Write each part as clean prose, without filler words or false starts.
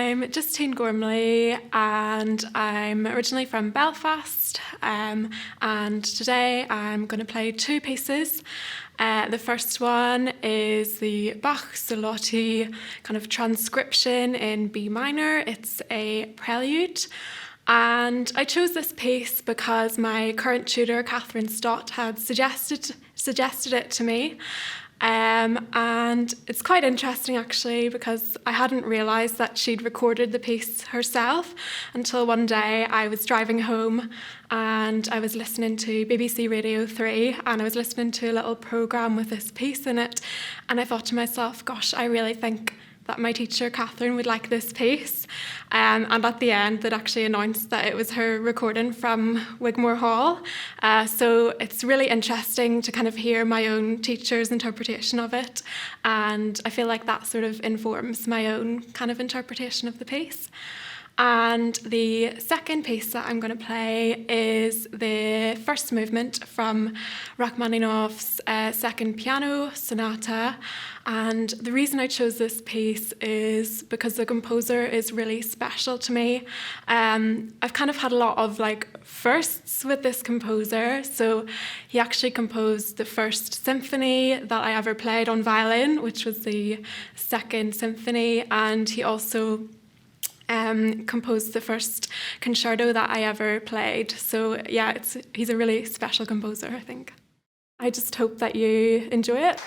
I'm Justine Gormley and I'm originally from Belfast, and today I'm going to play two pieces. The first one is the Bach Siloti kind of transcription in B minor. It's a prelude. And I chose this piece because my current tutor, Catherine Stott, had suggested it to me. And it's quite interesting actually, because I hadn't realised that she'd recorded the piece herself until one day I was driving home and I was listening to BBC Radio 3 and I was listening to a little programme with this piece in it, and I thought to myself, gosh, I really think that my teacher Catherine would like this piece, and at the end they'd actually announced that it was her recording from Wigmore Hall, so it's really interesting to kind of hear my own teacher's interpretation of it, and I feel like that sort of informs my own kind of interpretation of the piece. And the second piece that I'm going to play is the first movement from Rachmaninoff's second piano sonata. And the reason I chose this piece is because the composer is really special to me. I've kind of had a lot of firsts with this composer. So he actually composed the first symphony that I ever played on violin, which was the second symphony, and he also composed the first concerto that I ever played. So yeah, he's a really special composer, I think. I just hope that you enjoy it.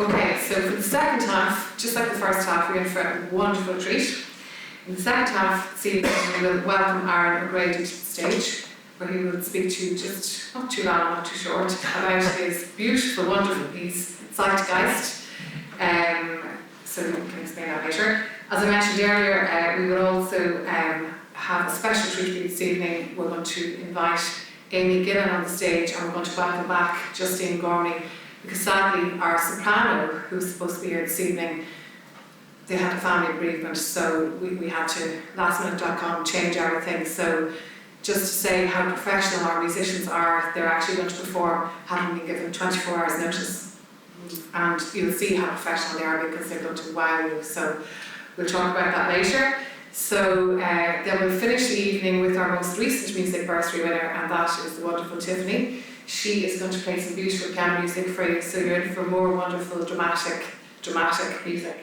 Okay, so for the second half, just like the first half, we're in for a wonderful treat. In the second half, this evening, we will welcome Aaron O'Grady to the stage, where he will speak to you just not too long, not too short, about his beautiful, wonderful piece, Zeitgeist. So we can explain that later. As I mentioned earlier, we will also have a special treat for you this evening. We're going to invite Amy Gillen on the stage, and we're going to welcome back Justine Gormley, because sadly our soprano, who's supposed to be here this evening, they had a family bereavement, so we had to lastminute.com change everything. So just to say how professional our musicians are, they're actually going to perform having been given 24 hours notice, and you'll see how professional they are because they're going to wow you. So we'll talk about that later. So then we'll finish the evening with our most recent music bursary winner, and that is the wonderful Tiffany. She is going to play some beautiful piano music for you, so you're in for more wonderful dramatic music.